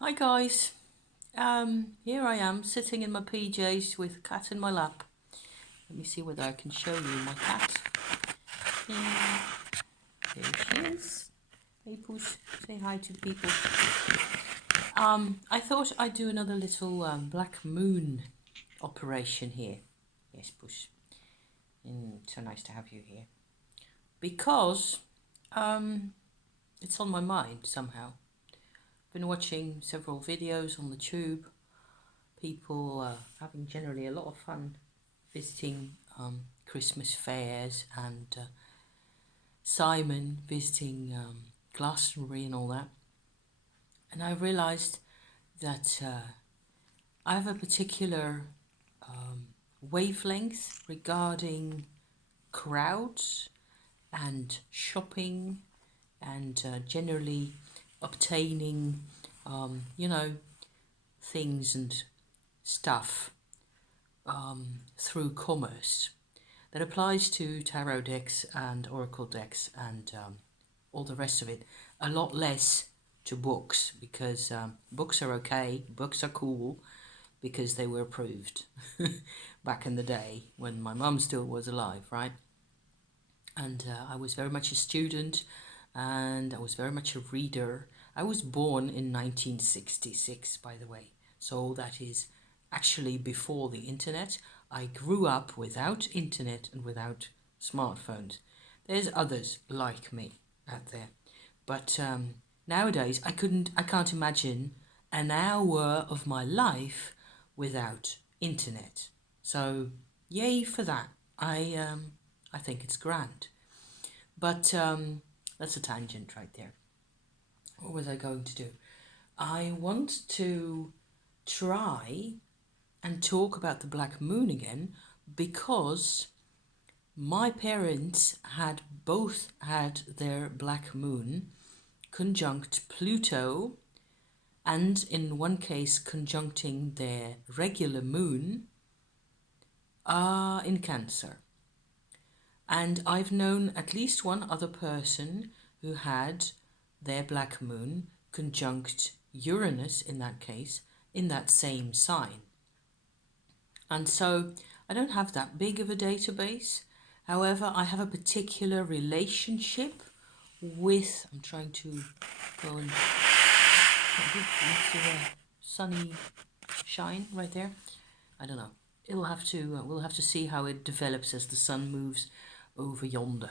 Hi guys, here I am sitting in my PJs with a cat in my lap. Let me see whether I can show you my cat. Yeah, there she is. Hey Push, say hi to the people. I thought I'd do another little black moon operation here. Yes, Push. So nice to have you here. Because it's on my mind somehow. Been watching several videos on the tube. People having generally a lot of fun visiting Christmas fairs and Simon visiting Glastonbury and all that. And I realized that I have a particular wavelength regarding crowds and shopping and generally obtaining, things and stuff through commerce. That applies to tarot decks and oracle decks and all the rest of it. A lot less to books because books are okay, books are cool because they were approved back in the day when my mum still was alive, right? And I was very much a student and I was very much a reader. I was born in 1966, by the way, so that is actually before the internet. I grew up without internet and without smartphones. There's others like me out there, but nowadays I can't imagine an hour of my life without internet. So yay for that. I think it's grand. But that's a tangent right there. What was I going to do? I want to try and talk about the black moon again because my parents had both had their black moon conjunct Pluto and in one case conjuncting their regular moon in Cancer. And I've known at least one other person who had their black moon conjunct Uranus in that case in that same sign. And so I don't have that big of a database. However, I have a particular relationship with, I'm trying to go and see the sunny shine right there. I don't know. It'll have to, we'll have to see how it develops as the sun moves over yonder.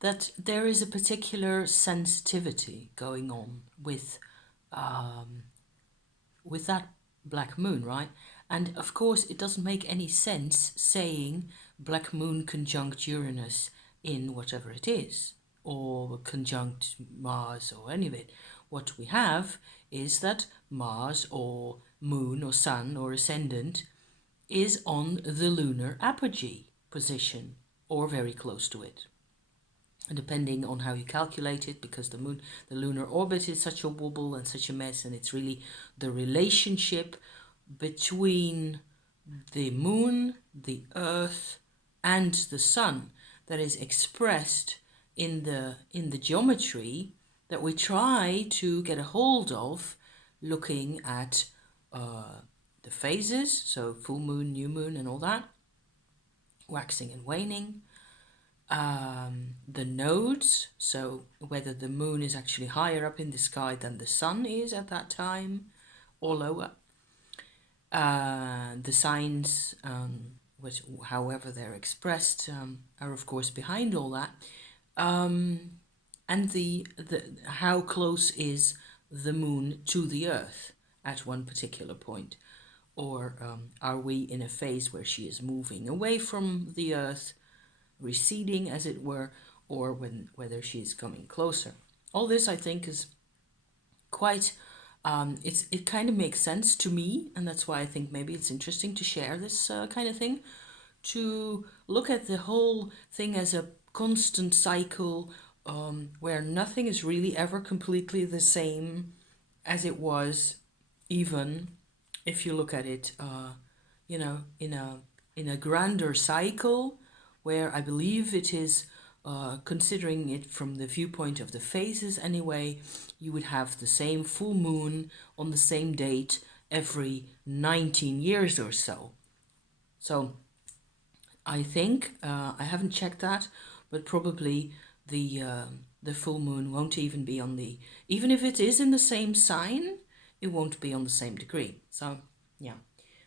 That there is a particular sensitivity going on with that black moon, right? And of course, it doesn't make any sense saying black moon conjunct Uranus in whatever it is, or conjunct Mars or any of it. What we have is that Mars or moon or sun or ascendant is on the lunar apogee position or very close to it. And depending on how you calculate it, because the lunar orbit is such a wobble and such a mess, and it's really the relationship between the moon, the earth, and the sun that is expressed in the geometry that we try to get a hold of, looking at the phases, so full moon, new moon, and all that, waxing and waning. The nodes, so whether the moon is actually higher up in the sky than the sun is at that time or lower. The signs, which, however they're expressed, are of course behind all that. And the how close is the moon to the earth at one particular point, or are we in a phase where she is moving away from the earth, receding as it were, or whether she is coming closer? All this I think is quite it kind of makes sense to me, and that's why I think maybe it's interesting to share this kind of thing, to look at the whole thing as a constant cycle, where nothing is really ever completely the same as it was, even if you look at it, in a grander cycle, where I believe it is considering it from the viewpoint of the phases anyway, you would have the same full moon on the same date every 19 years or so. So I think, I haven't checked that, but probably the full moon won't even be on the, even if it is in the same sign, it won't be on the same degree. So yeah,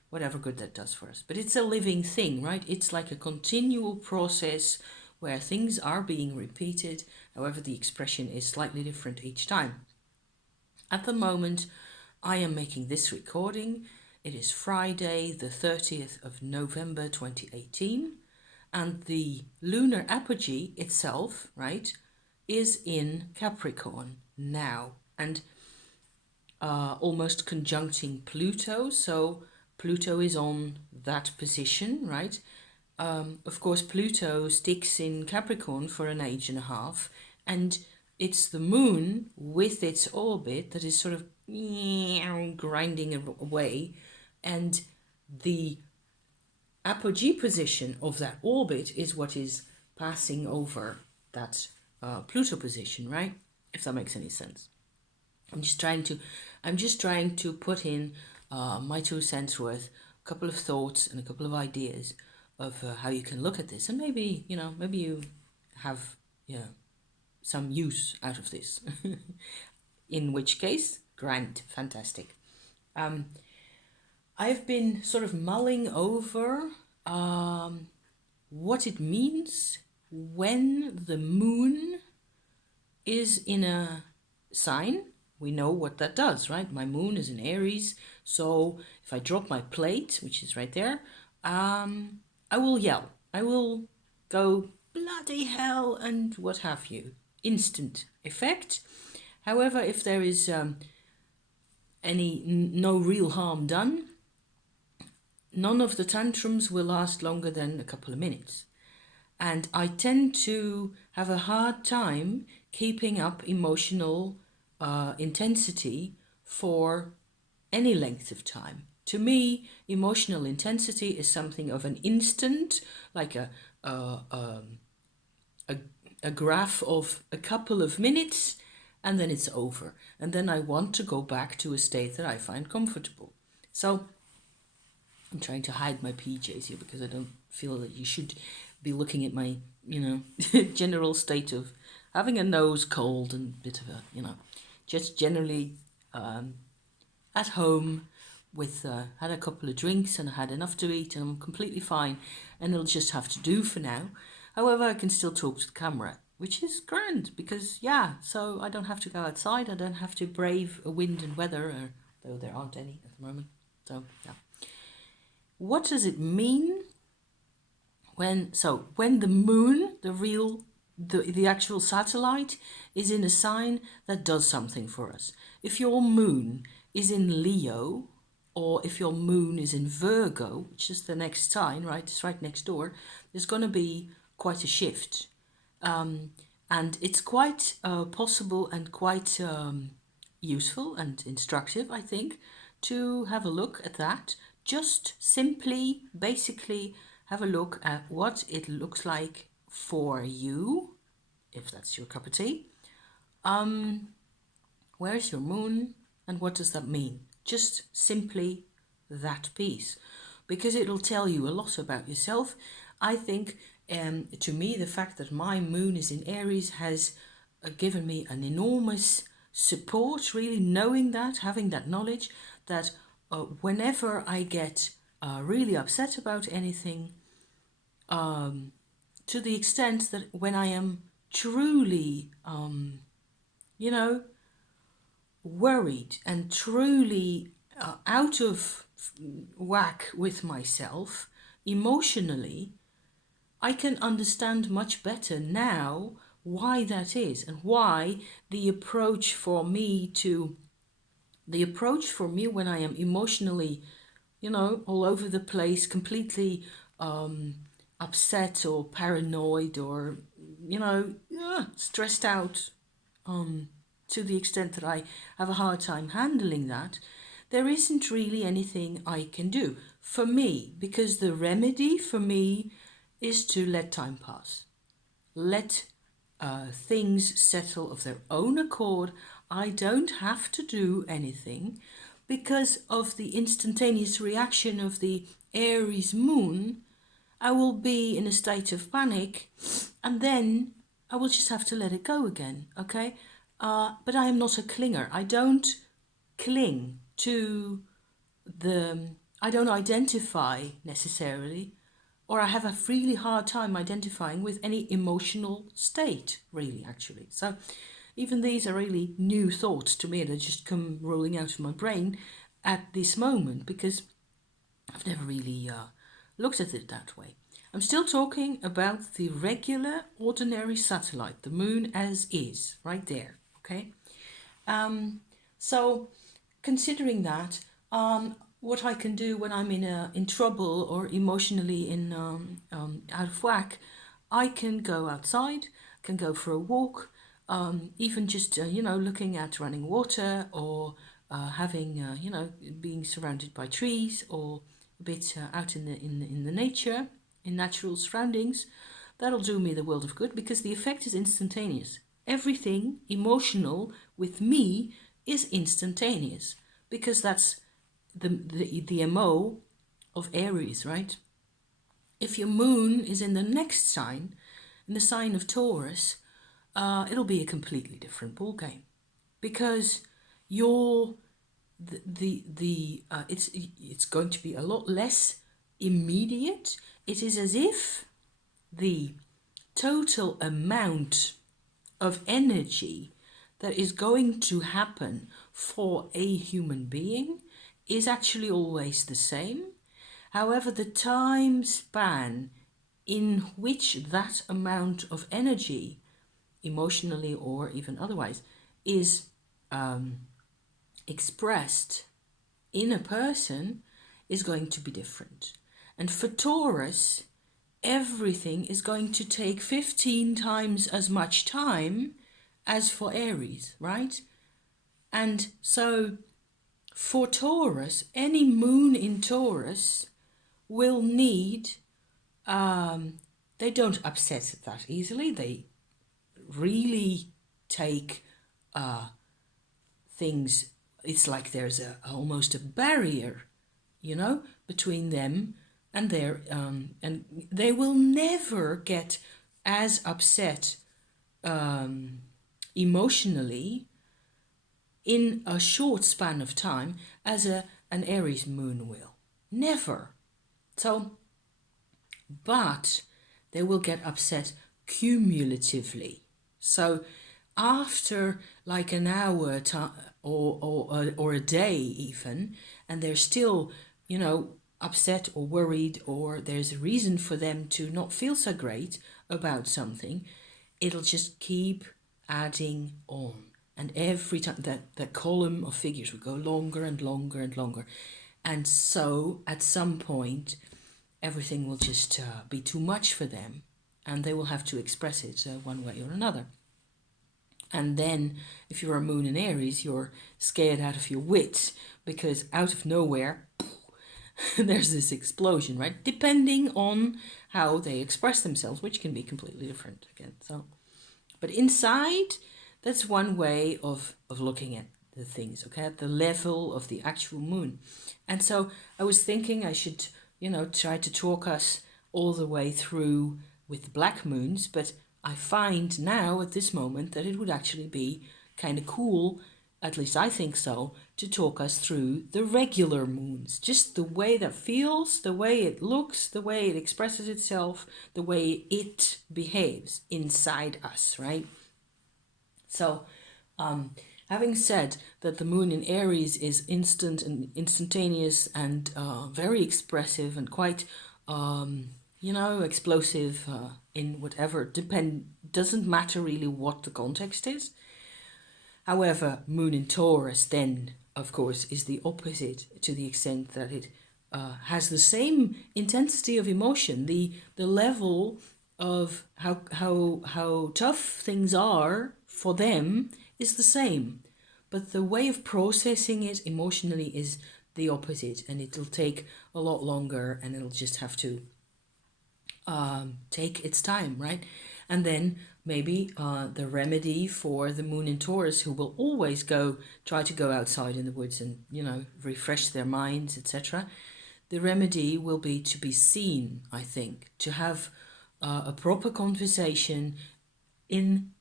whatever good that does for us. But it's a living thing, right? It's like a continual process where things are being repeated. However, the expression is slightly different each time. At the moment, I am making this recording. It is Friday, the 30th of November 2018, and the lunar apogee itself, right, is in Capricorn now, and almost conjuncting Pluto. So Pluto is on that position, right? Of course, Pluto sticks in Capricorn for an age and a half, and it's the moon with its orbit that is sort of grinding away, and the apogee position of that orbit is what is passing over that Pluto position, right? If that makes any sense. I'm just trying to put in my 2 cents worth, a couple of thoughts and a couple of ideas of how you can look at this, and maybe you have some use out of this. In which case, grand, fantastic. I've been sort of mulling over what it means when the moon is in a sign. We know what that does, right? My moon is in Aries, so if I drop my plate, which is right there, I will yell. I will go, bloody hell, and what have you. Instant effect. However, if there is no real harm done, none of the tantrums will last longer than a couple of minutes. And I tend to have a hard time keeping up emotional intensity for any length of time. To me, emotional intensity is something of an instant, like a graph of a couple of minutes, and then it's over. And then I want to go back to a state that I find comfortable. So I'm trying to hide my PJs here because I don't feel that you should be looking at my, general state of having a nose cold and a bit of a, just generally at home with, had a couple of drinks and I had enough to eat and I'm completely fine and it'll just have to do for now. However, I can still talk to the camera, which is grand because, so I don't have to go outside. I don't have to brave a wind and weather, though there aren't any at the moment. So, yeah. What does it mean when the moon, the actual satellite, is in a sign that does something for us? If your moon is in Leo, or if your moon is in Virgo, which is the next sign, right? It's right next door. There's going to be quite a shift, and it's quite possible and quite useful and instructive, I think, to have a look at that. Just simply, basically, have a look at what it looks like for you, if that's your cup of tea. Where's your moon and what does that mean? Just simply that piece, because it'll tell you a lot about yourself. I think, to me, the fact that my moon is in Aries has given me an enormous support, really, knowing that, having that knowledge that whenever I get really upset about anything, to the extent that when I am truly, worried and truly out of whack with myself emotionally, I can understand much better now why that is and why the approach for me when I am emotionally, all over the place, completely upset or paranoid or, stressed out, to the extent that I have a hard time handling that, there isn't really anything I can do for me, because the remedy for me is to let time pass. let things settle of their own accord. I don't have to do anything because of the instantaneous reaction of the Aries moon. I will be in a state of panic, and then I will just have to let it go again, okay? But I am not a clinger. I don't cling to the, I don't identify necessarily, or I have a really hard time identifying with any emotional state, really, actually. So even these are really new thoughts to me that just come rolling out of my brain at this moment, because I've never really looked at it that way. I'm still talking about the regular, ordinary satellite, the moon as is, right there, okay? So considering that, what I can do when I'm in trouble or emotionally out of whack, I can go outside, can go for a walk, even just looking at running water, or having being surrounded by trees, or a bit out in the nature, in natural surroundings. That'll do me the world of good, because the effect is instantaneous. Everything emotional with me is instantaneous, because that's the MO of Aries, right? If your moon is in the next sign, in the sign of Taurus, it'll be a completely different ball game, because you're it's going to be a lot less immediate. It is as if the total amount of energy that is going to happen for a human being is actually always the same. However, the time span in which that amount of energy, emotionally or even otherwise, is expressed in a person is going to be different. And for Taurus, everything is going to take 15 times as much time as for Aries, right? And so for Taurus, any moon in Taurus will need, they don't upset that easily. They really take things, it's like there's almost a barrier, between them and their, and they will never get as upset emotionally in a short span of time as an Aries moon will. Never. So, but they will get upset cumulatively. So after like an hour or a day even, and they're still, upset or worried, or there's a reason for them to not feel so great about something, it'll just keep adding on. And every time that column of figures will go longer and longer and longer. And so at some point, everything will just be too much for them, and they will have to express it one way or another. And then if you're a moon in Aries, you're scared out of your wits, because out of nowhere, there's this explosion, right? Depending on how they express themselves, which can be completely different again. So, but inside, that's one way of looking at the things, okay, at the level of the actual moon. And so I was thinking I should, try to talk us all the way through with the black moons, but I find now at this moment that it would actually be kind of cool, at least I think so, to talk us through the regular moons. Just the way that feels, the way it looks, the way it expresses itself, the way it behaves inside us, right? So, having said that the moon in Aries is instant and instantaneous and very expressive and quite, explosive in whatever, doesn't matter really what the context is. However, moon in Taurus then, of course, is the opposite, to the extent that it has the same intensity of emotion. The level of how tough things are for them is the same, but the way of processing it emotionally is the opposite, and it'll take a lot longer, and it'll just have to take its time, right? And then maybe the remedy for the moon in Taurus, who will always try to go outside in the woods and, refresh their minds, etc. The remedy will be to be seen, I think, to have a proper conversation in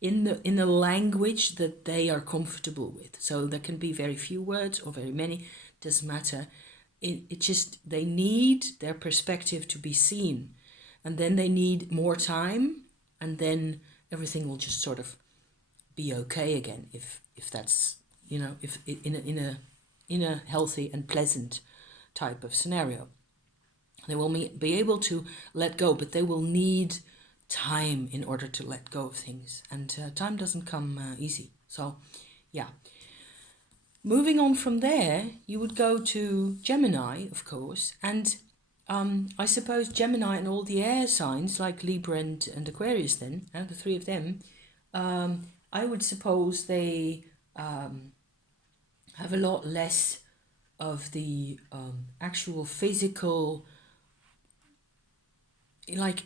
in a language that they are comfortable with. So there can be very few words or very many, doesn't matter. It just, they need their perspective to be seen, and then they need more time, and then everything will just sort of be okay again, if that's, if in a healthy and pleasant type of scenario. They will be able to let go, but they will need time in order to let go of things. And time doesn't come easy. So, yeah. Moving on from there, you would go to Gemini, of course. And I suppose Gemini and all the air signs, like Libra and Aquarius, then, the three of them, I would suppose they have a lot less of the actual physical, like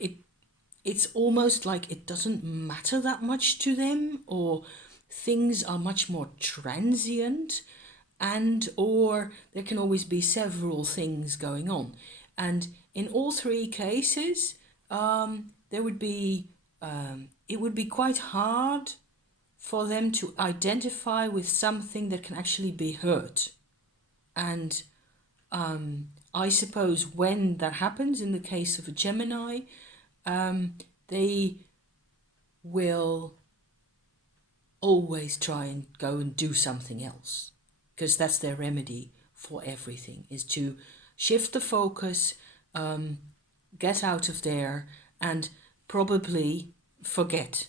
it's almost like it doesn't matter that much to them, or things are much more transient, and or there can always be several things going on. And in all three cases, there would be it would be quite hard for them to identify with something that can actually be hurt. And I suppose when that happens, in the case of a Gemini, they will always try and go and do something else, because that's their remedy for everything, is to shift the focus, get out of there, and probably forget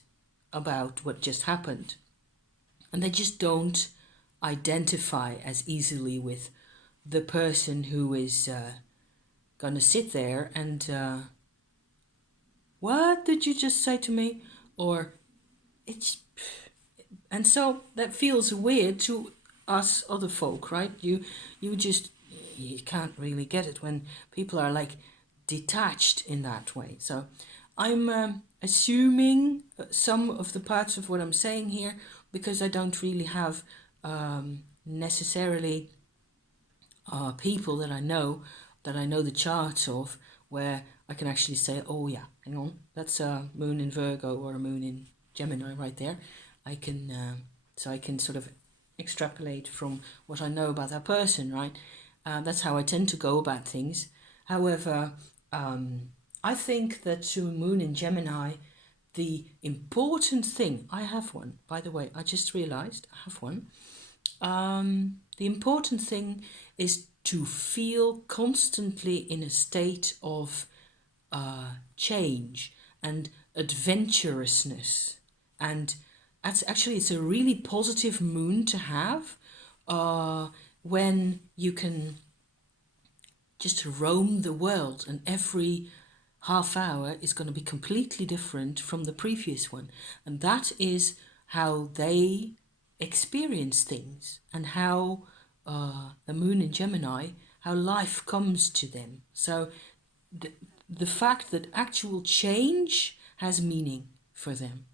about what just happened. And they just don't identify as easily with the person who is going to sit there and what did you just say to me? Or it's, and so that feels weird to us other folk, right? You just, you can't really get it when people are like detached in that way. So I'm assuming some of the parts of what I'm saying here, because I don't really have necessarily people that I know the charts of, where I can actually say, oh yeah, hang on, that's a moon in Virgo or a moon in Gemini right there. I can so I can sort of extrapolate from what I know about that person, right? That's how I tend to go about things. However, I think that to moon in Gemini, the important thing, I have one, by the way, I just realized I have one. The important thing is to feel constantly in a state of change and adventurousness. And it's a really positive moon to have when you can just roam the world, and every half hour is going to be completely different from the previous one. And that is how they experience things, and how the moon in Gemini, how life comes to them. So the fact that actual change has meaning for them.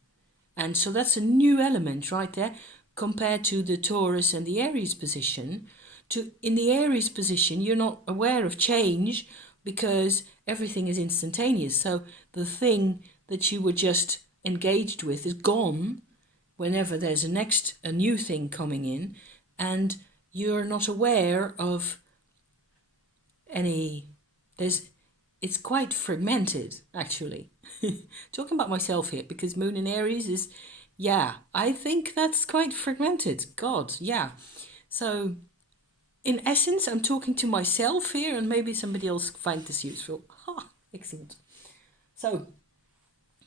And so that's a new element right there, compared to the Taurus and the Aries position. In the Aries position, you're not aware of change because everything is instantaneous. So the thing that you were just engaged with is gone whenever there's a new thing coming in, and you're not aware of any. It's quite fragmented, actually. Talking about myself here, because moon in Aries is, yeah, I think that's quite fragmented. God, yeah. So in essence, I'm talking to myself here, and maybe somebody else find this useful. Excellent. So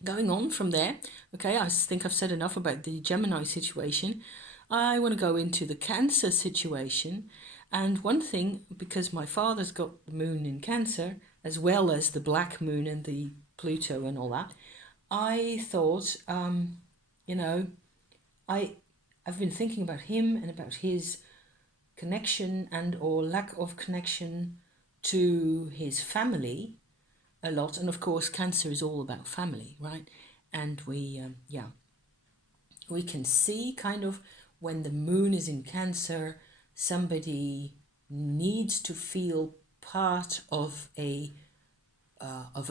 going on from there, okay, I think I've said enough about the Gemini situation. I want to go into the Cancer situation. And one thing, because my father's got the moon in Cancer, as well as the black moon and the Pluto and all that, I thought, you know, I've been thinking about him and about his connection and or lack of connection to his family. a lot. And of course, Cancer is all about family, right? And we can see kind of when the moon is in Cancer, somebody needs to feel part of a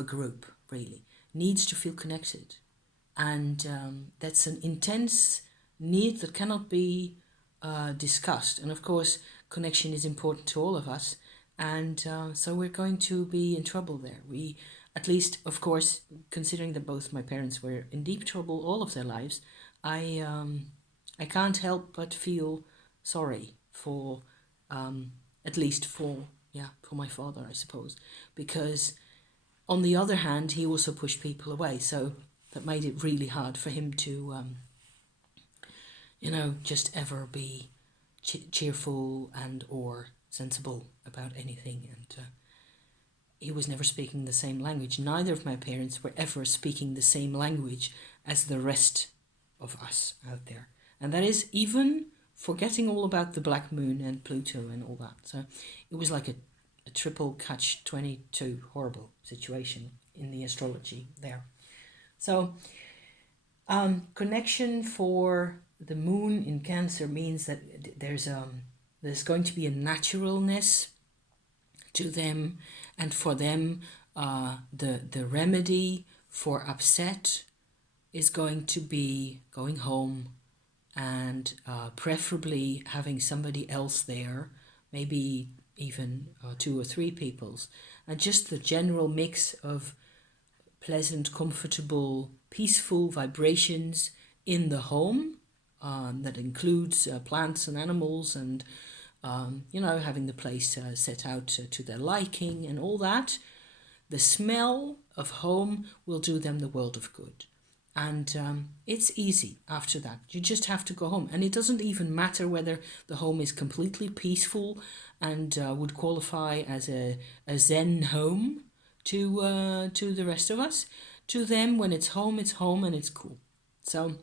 group, really needs to feel connected, and that's an intense need that cannot be discussed. And of course, connection is important to all of us, and so we're going to be in trouble there. We, at least, of course, considering that both my parents were in deep trouble all of their lives, I can't help but feel sorry for, at least for my father, I suppose, because on the other hand, he also pushed people away, so that made it really hard for him to, just ever be cheerful and or sensible about anything. And he was never speaking the same language. Neither of my parents were ever speaking the same language as the rest of us out there. And that is even forgetting all about the black moon and Pluto and all that. So it was like a triple catch-22 horrible situation in the astrology there. So connection for the moon in Cancer means that there's going to be a naturalness to them, and for them the remedy for upset is going to be going home and preferably having somebody else there, maybe even 2 or 3 peoples, and just the general mix of pleasant, comfortable, peaceful vibrations in the home that includes plants and animals, and having the place set out to their liking and all that. The smell of home will do them the world of good. And it's easy after that. You just have to go home. And it doesn't even matter whether the home is completely peaceful and would qualify as a Zen home to the rest of us. To them, when it's home and it's cool. So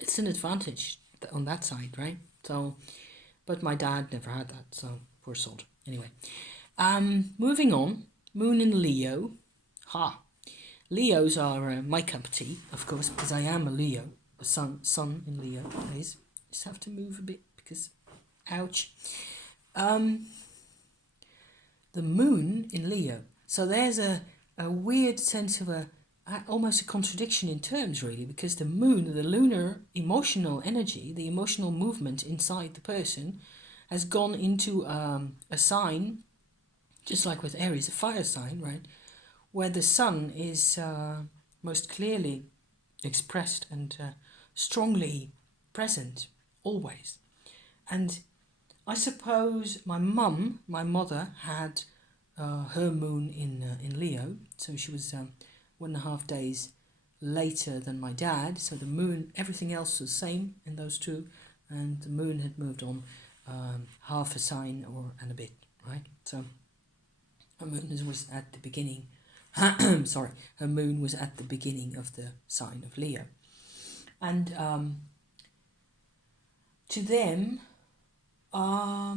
it's an advantage on that side, right? So, but my dad never had that, so poor sod. Anyway, moving on. Moon in Leo. Leos are my cup of tea, of course, because I am a Leo. A sun in Leo, that is. Just have to move a bit because, ouch. The moon in Leo. So there's a weird sense of almost a contradiction in terms, really, because the moon, the lunar emotional energy, the emotional movement inside the person, has gone into a sign, just like with Aries, a fire sign, right, where the sun is most clearly expressed and strongly present, always. And I suppose my mother, had her moon in Leo, so she was 1.5 days later than my dad. So the moon, everything else was the same in those two, and the moon had moved on half a sign and a bit, right? So her moon was at the beginning. Sorry, her moon was at the beginning of the sign of Leo, and to them, I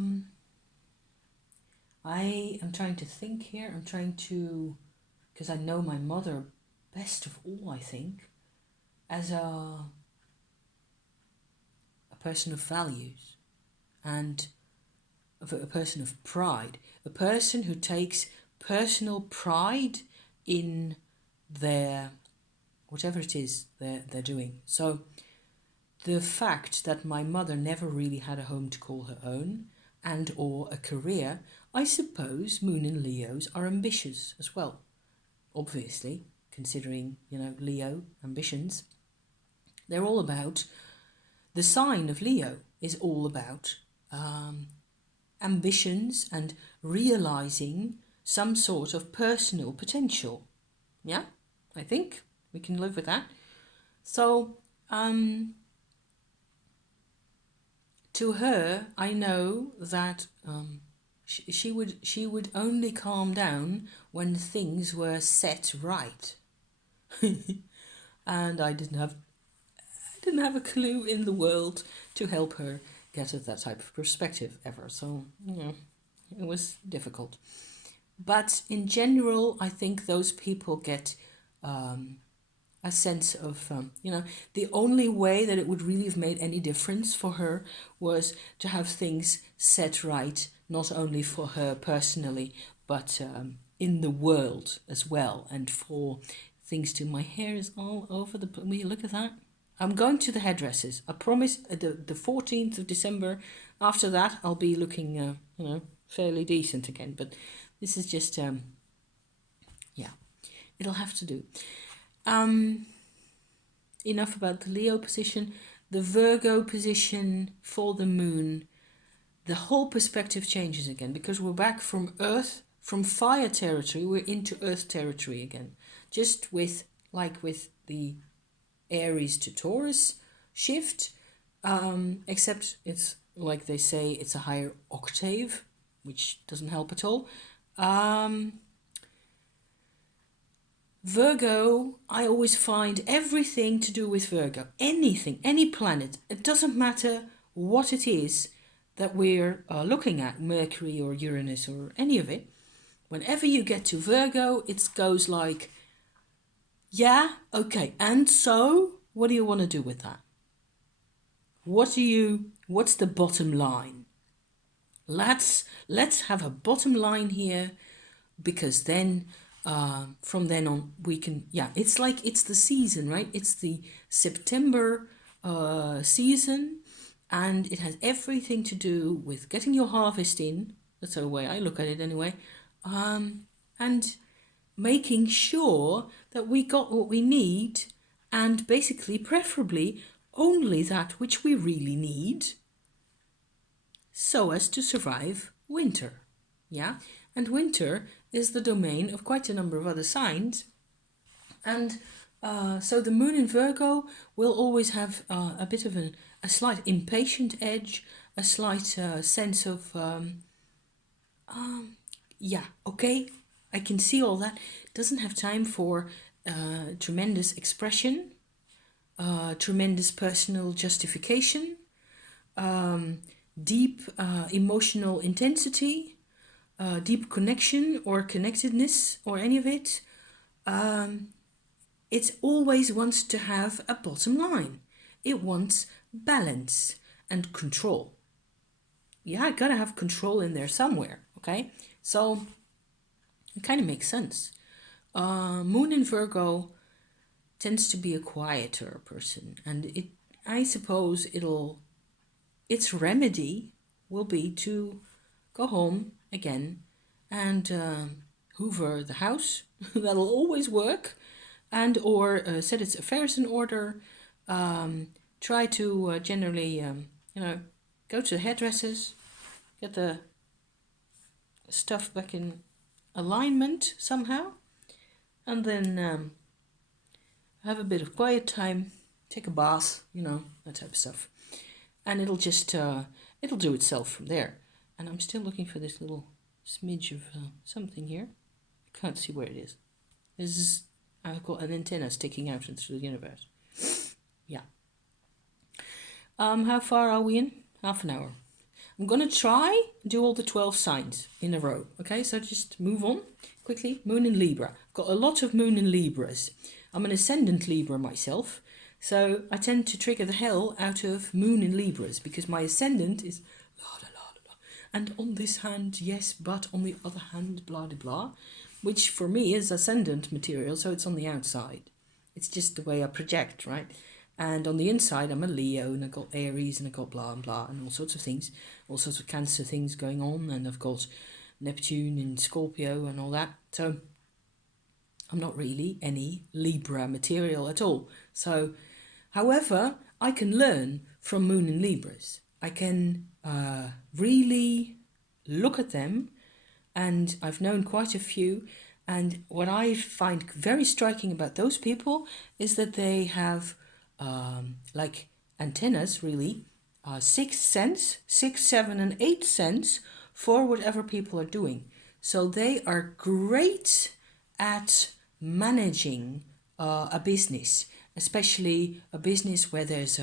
am trying to think here. I'm trying to, because I know my mother best of all, I think, as a person of values and of a person of pride, a person who takes personal pride in their whatever it is they're doing. So the fact that my mother never really had a home to call her own and or a career, I suppose moon and Leos are ambitious as well. Obviously, considering, Leo ambitions, they're all about, the sign of Leo is all about ambitions and realizing some sort of personal potential. Yeah, I think we can live with that. So, to her, I know that she would only calm down when things were set right, and I didn't have a clue in the world to help her get at that type of perspective ever. So it was difficult. But in general, I think those people get a sense of, the only way that it would really have made any difference for her was to have things set right, not only for her personally, but in the world as well. And for things to, my hair is all over the, will you look at that? I'm going to the hairdressers. I promise the 14th of December. After that, I'll be looking, fairly decent again. But this is just, yeah, it'll have to do. Enough about the Leo position. The Virgo position for the moon, the whole perspective changes again because we're back from Earth, from fire territory, we're into Earth territory again. Just with, like with the Aries to Taurus shift, except it's like they say, it's a higher octave, which doesn't help at all. Virgo, I always find everything to do with Virgo. Anything, any planet. It doesn't matter what it is that we're looking at, Mercury or Uranus or any of it. Whenever you get to Virgo, it goes like, yeah, okay, and so what do you want to do with that? What's the bottom line? Let's have a bottom line here, because then from then on we can, it's like, it's the season, right? It's the September season, and it has everything to do with getting your harvest in. That's the way I look at it anyway. And making sure that we got what we need, and basically preferably only that which we really need, so as to survive winter. Yeah, and winter is the domain of quite a number of other signs. And so the moon in Virgo will always have a bit of a slight impatient edge, a slight sense of, okay, I can see all that. Doesn't have time for tremendous expression, tremendous personal justification, deep emotional intensity, deep connection or connectedness or any of it. It always wants to have a bottom line. It wants balance and control. Yeah, I gotta have control in there somewhere, okay? So it kind of makes sense. Moon in Virgo tends to be a quieter person, and I suppose its remedy will be to go home again and hoover the house. That'll always work. And or set its affairs in order. Try to generally, go to the hairdressers, get the stuff back in alignment somehow, and then have a bit of quiet time, take a bath, that type of stuff. And it'll just, it'll do itself from there. And I'm still looking for this little smidge of something here. I can't see where it is. I've got an antenna sticking out into the universe. Yeah. How far are we in? Half an hour. I'm going to try and do all the 12 signs in a row. Okay, so just move on quickly. Moon in Libra. I've got a lot of Moon in Libras. I'm an ascendant Libra myself. So I tend to trigger the hell out of Moon in Libras because my ascendant is la la la la. And on this hand, yes, but on the other hand, blah blah blah. Which for me is ascendant material, so it's on the outside. It's just the way I project, right? And on the inside, I'm a Leo, and I've got Aries, and I've got blah and blah, and all sorts of things, all sorts of Cancer things going on, and I've got Neptune and Scorpio and all that. So I'm not really any Libra material at all. So, however, I can learn from Moon in Libras. I can really look at them. And I've known quite a few. And what I find very striking about those people is that they have like antennas, really, 6 sense, 6, 7, and 8 sense for whatever people are doing. So they are great at managing a business, especially a business where there's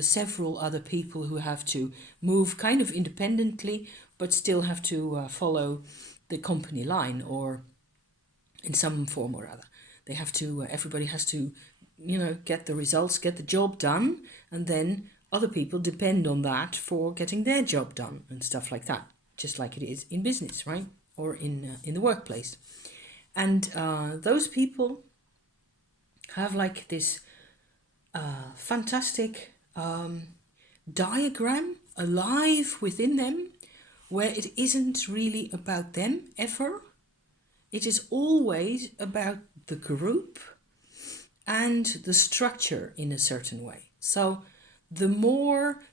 several other people who have to move kind of independently, but still have to follow the company line, or in some form or other. They have to, everybody has to, get the results, get the job done, and then other people depend on that for getting their job done and stuff like that, just like it is in business, right? Or in the workplace. And those people have like this fantastic diagram alive within them, where it isn't really about them ever. It is always about the group and the structure in a certain way. So the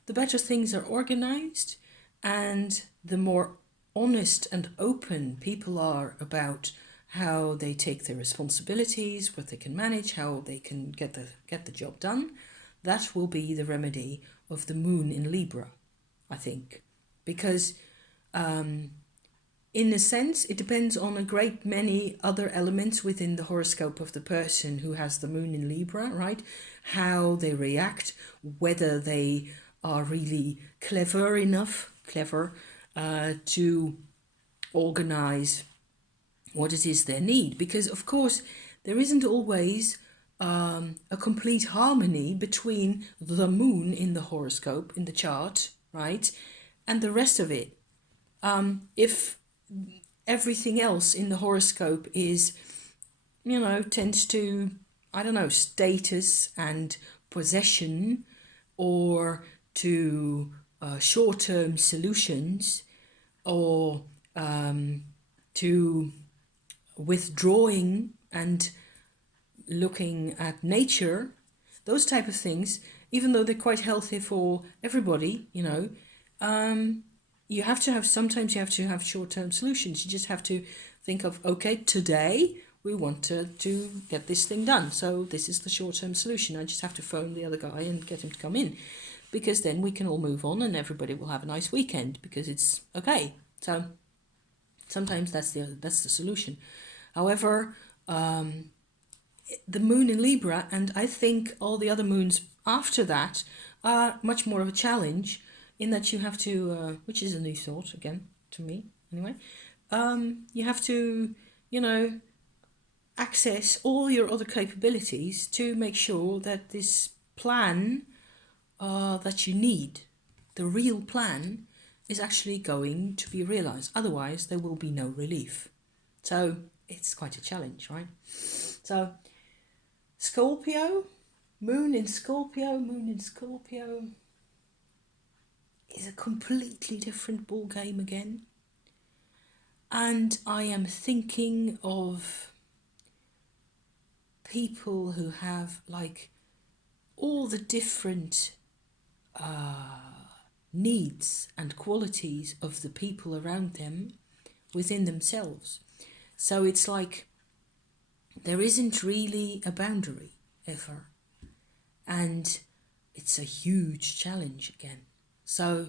better things are organized, and the more honest and open people are about how they take their responsibilities, what they can manage, how they can get the job done, that will be the remedy of the moon in Libra, I think. Because in a sense, it depends on a great many other elements within the horoscope of the person who has the moon in Libra, right? How they react, whether they are really clever to organize what it is they need. Because, of course, there isn't always a complete harmony between the moon in the horoscope, in the chart, right? And the rest of it. If everything else in the horoscope is, tends to, status and possession, or to short-term solutions, or to withdrawing and looking at nature, those type of things, even though they're quite healthy for everybody, sometimes you have to have short-term solutions. You just have to think of, okay, today we want to get this thing done. So this is the short-term solution. I just have to phone the other guy and get him to come in, because then we can all move on and everybody will have a nice weekend because it's okay. So sometimes that's the solution. However, the moon in Libra, and I think all the other moons after that, are much more of a challenge, in that you have to, which is a new thought again to me anyway, you have to, access all your other capabilities to make sure that this plan that you need, the real plan, is actually going to be realized. Otherwise, there will be no relief. So it's quite a challenge, right? So Scorpio, moon in Scorpio is a completely different ball game again. And I am thinking of people who have like all the different needs and qualities of the people around them within themselves. So it's like there isn't really a boundary ever. And it's a huge challenge again. So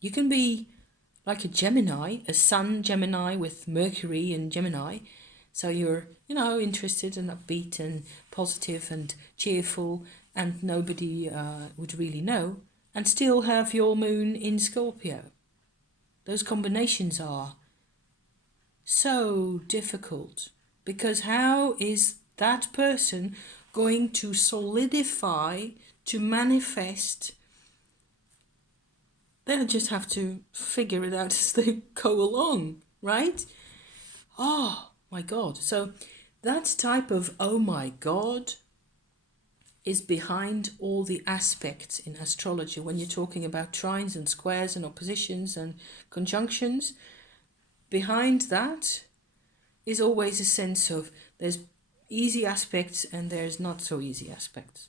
you can be like a Gemini, a Sun Gemini with Mercury in Gemini. So you're, interested and upbeat and positive and cheerful, and nobody would really know, and still have your moon in Scorpio. Those combinations are so difficult, because how is that person going to solidify, to manifest? They'll just have to figure it out as they go along, right? Oh my God. So that type of oh my God is behind all the aspects in astrology. When you're talking about trines and squares and oppositions and conjunctions, behind that is always a sense of there's easy aspects and there's not so easy aspects.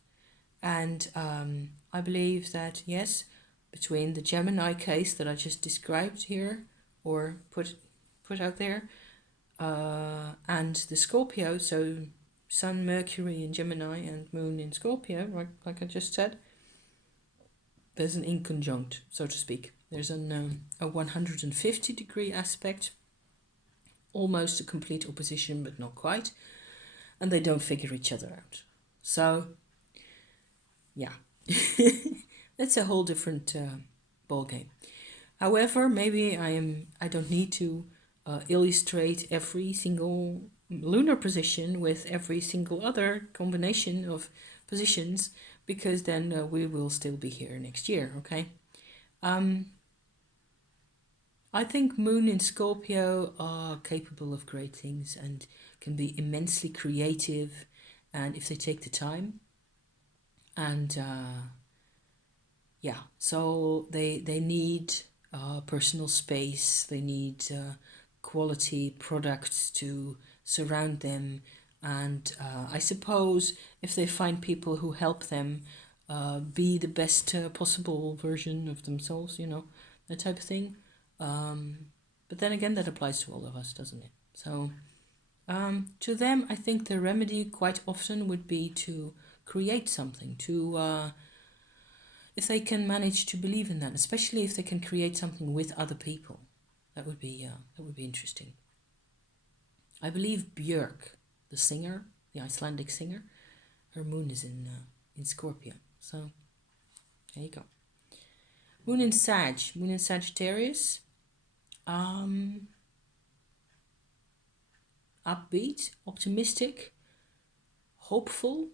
And I believe that, yes, between the Gemini case that I just described here, or put out there, and the Scorpio, so Sun, Mercury in Gemini and Moon in Scorpio, like I just said, there's an inconjunct, so to speak. There's a 150-degree aspect, almost a complete opposition, but not quite, and they don't figure each other out. So, yeah, that's a whole different ball game. However, maybe I don't need to illustrate every single lunar position with every single other combination of positions, because then we will still be here next year, okay? I think Moon in Scorpio are capable of great things and can be immensely creative, and if they take the time. And yeah, so they need personal space, they need quality products to surround them, and I suppose if they find people who help them be the best possible version of themselves, that type of thing. But then again, that applies to all of us, doesn't it? So to them, I think the remedy quite often would be to create something, to if they can manage to believe in that, especially if they can create something with other people, that would be interesting. I believe Björk, the singer, the Icelandic singer, her moon is in Scorpio. So there you go. Moon in Sagittarius. Upbeat, optimistic, hopeful,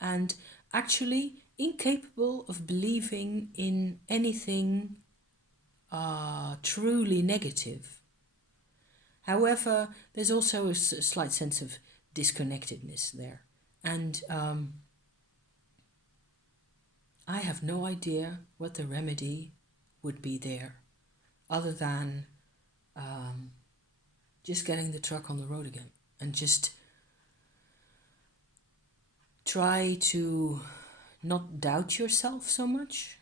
and actually incapable of believing in anything truly negative. However, there's also a slight sense of disconnectedness there. And I have no idea what the remedy would be there, other than just getting the truck on the road again and just try to not doubt yourself so much,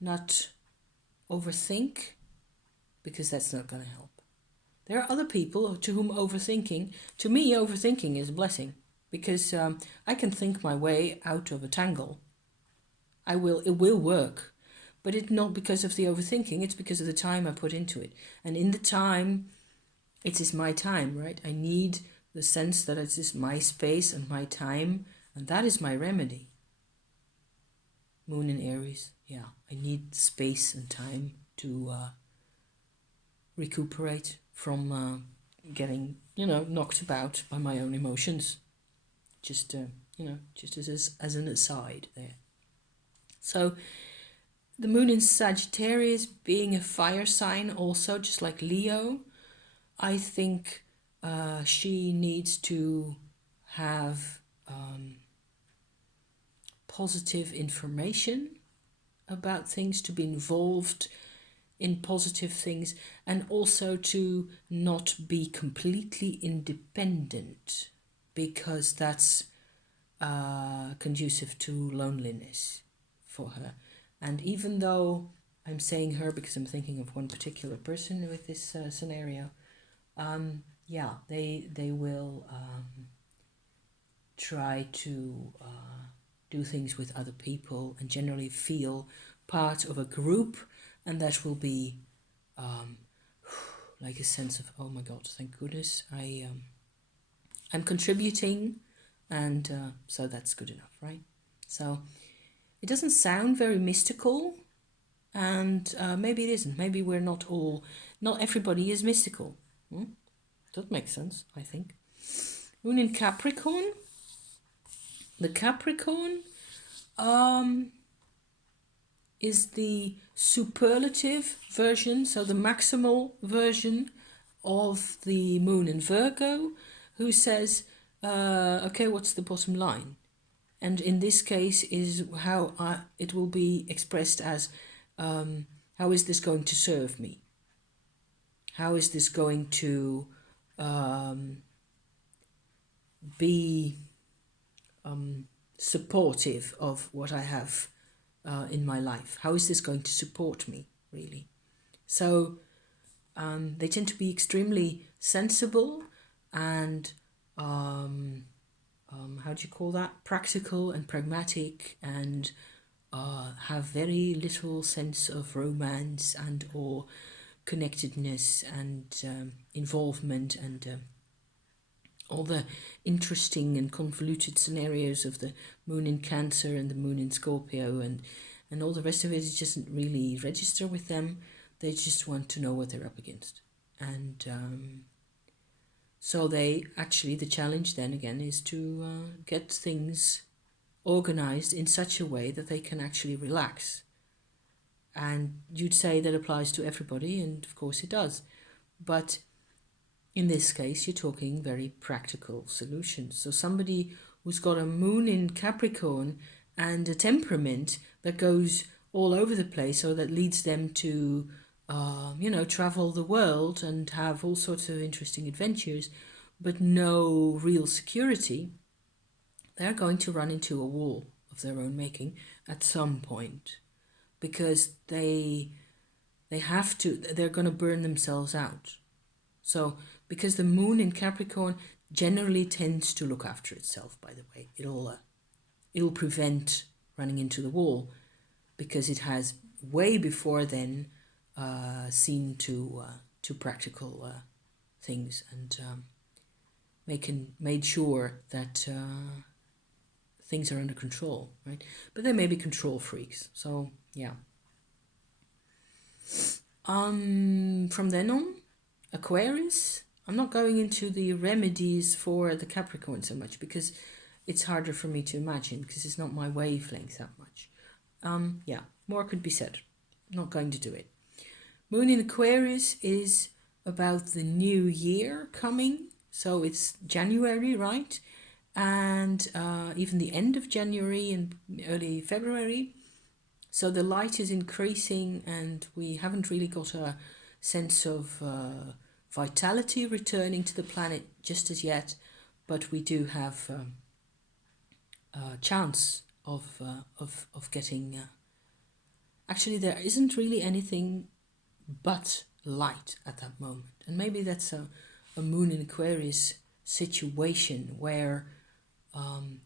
not overthink, because that's not going to help. There are other people to whom to me, overthinking is a blessing, because I can think my way out of a tangle. It will work, but it's not because of the overthinking, it's because of the time I put into it. And in the time, it is my time, right? I need the sense that it is my space and my time, and that is my remedy. Moon in Aries, yeah, I need space and time to recuperate from getting, knocked about by my own emotions. Just, just as an aside there. So, the moon in Sagittarius being a fire sign also, just like Leo, I think she needs to have positive information about things, to be involved in positive things, and also to not be completely independent, because that's conducive to loneliness for her. And even though I'm saying her because I'm thinking of one particular person with this scenario, yeah, they will try to do things with other people and generally feel part of a group, and that will be like a sense of, oh my God, thank goodness I'm contributing, and so that's good enough, right? So it doesn't sound very mystical, and maybe it isn't. Maybe not everybody is mystical. That makes sense, I think. Moon in Capricorn. The Capricorn is the superlative version, so the maximal version of the moon in Virgo, who says, okay, what's the bottom line? And in this case is how it will be expressed as, how is this going to serve me? How is this going to be supportive of what I have in my life? How is this going to support me, really? So they tend to be extremely sensible and how do you call that? Practical and pragmatic, and have very little sense of romance and or connectedness and involvement and all the interesting and convoluted scenarios of the moon in Cancer and the moon in Scorpio, and all the rest of it doesn't really register with them. They just want to know what they're up against. And so they actually, the challenge then again is to get things organized in such a way that they can actually relax. And you'd say that applies to everybody, and of course it does. But in this case, you're talking very practical solutions. So somebody who's got a moon in Capricorn and a temperament that goes all over the place, or that leads them to, travel the world and have all sorts of interesting adventures, but no real security, they're going to run into a wall of their own making at some point, because they're going to burn themselves out. So because the moon in Capricorn generally tends to look after itself, by the way, it'll prevent running into the wall, because it has way before then seen to practical things, and made sure that things are under control, right? But they may be control freaks, so yeah. From then on, Aquarius, I'm not going into the remedies for the Capricorn so much, because it's harder for me to imagine, because it's not my wavelength that much. More could be said. I'm not going to do it. Moon in Aquarius is about the new year coming. So it's January, right? And even the end of January and early February. So the light is increasing, and we haven't really got a sense of vitality returning to the planet just as yet, but we do have a chance of getting. Actually, there isn't really anything but light at that moment, and maybe that's a moon in Aquarius situation where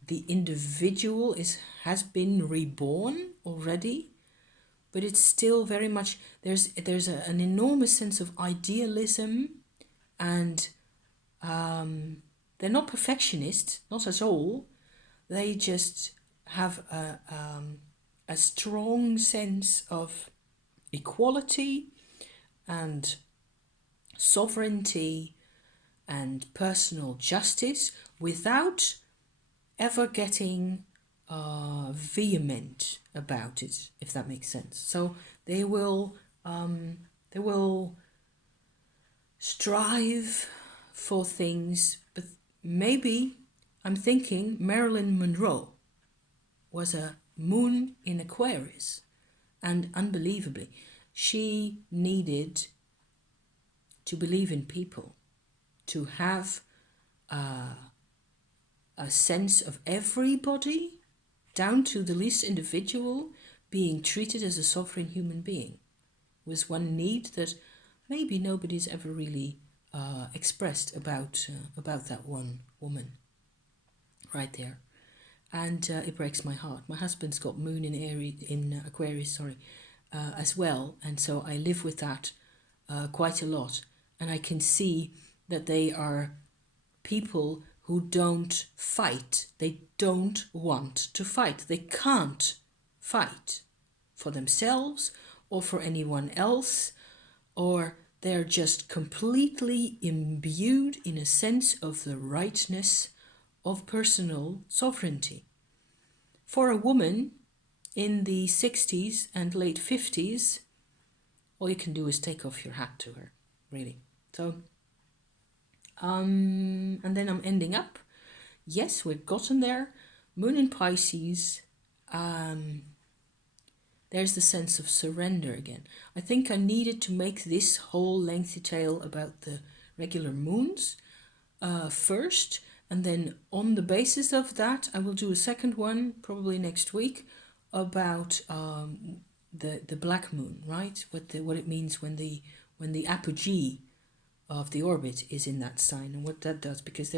the individual has been reborn already, but it's still very much there's an enormous sense of idealism, and they're not perfectionists, not at all. They just have a strong sense of equality and sovereignty and personal justice, without ever getting vehement about it, if that makes sense. So they will strive for things, but maybe I'm thinking Marilyn Monroe was a moon in Aquarius, and unbelievably, she needed to believe in people, to have a sense of everybody, down to the least individual, being treated as a sovereign human being, was one need that maybe nobody's ever really expressed about that one woman right there. And it breaks my heart. My husband's got moon in Aquarius, as well, and so I live with that quite a lot, and I can see that they are people who don't fight. They don't want to fight. They can't fight for themselves or for anyone else, or they're just completely imbued in a sense of the rightness of personal sovereignty. For a woman in the 60s and late 50s, all you can do is take off your hat to her, really. So and then I'm ending up. Yes, we've gotten there. Moon in Pisces. There's the sense of surrender again. I think I needed to make this whole lengthy tale about the regular moons first, and then on the basis of that, I will do a second one probably next week about the black moon, right? What it means when the apogee of the orbit is in that sign, and what that does, because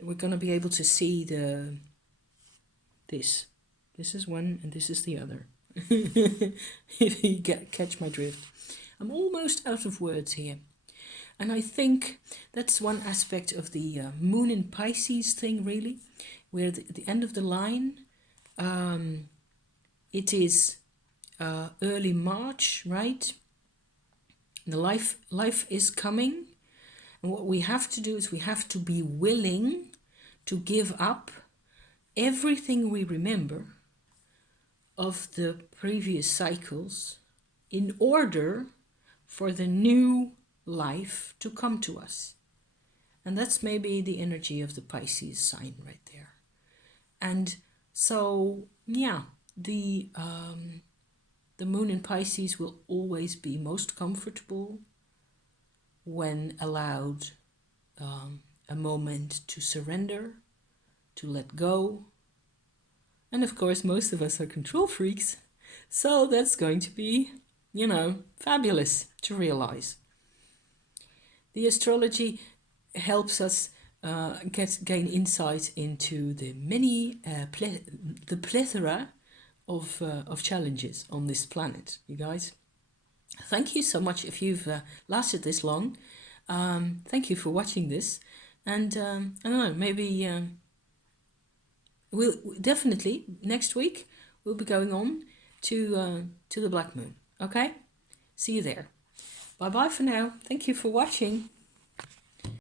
we're going to be able to see this is one and this is the other. If you catch my drift. I'm almost out of words here, and I think that's one aspect of the moon in Pisces thing, really, where the end of the line, it is early March, right? The life is coming, and what we have to do is we have to be willing to give up everything we remember of the previous cycles in order for the new life to come to us. And that's maybe the energy of the Pisces sign right there. And so, yeah, the moon in Pisces will always be most comfortable when allowed a moment to surrender, to let go. And of course, most of us are control freaks, so that's going to be, fabulous to realize. The astrology helps us gain insight into the many the plethora of challenges on this planet, you guys. Thank you so much if you've lasted this long. Thank you for watching this, and I don't know, maybe we'll definitely next week we'll be going on to the Black Moon. Okay, see you there. Bye bye for now. Thank you for watching.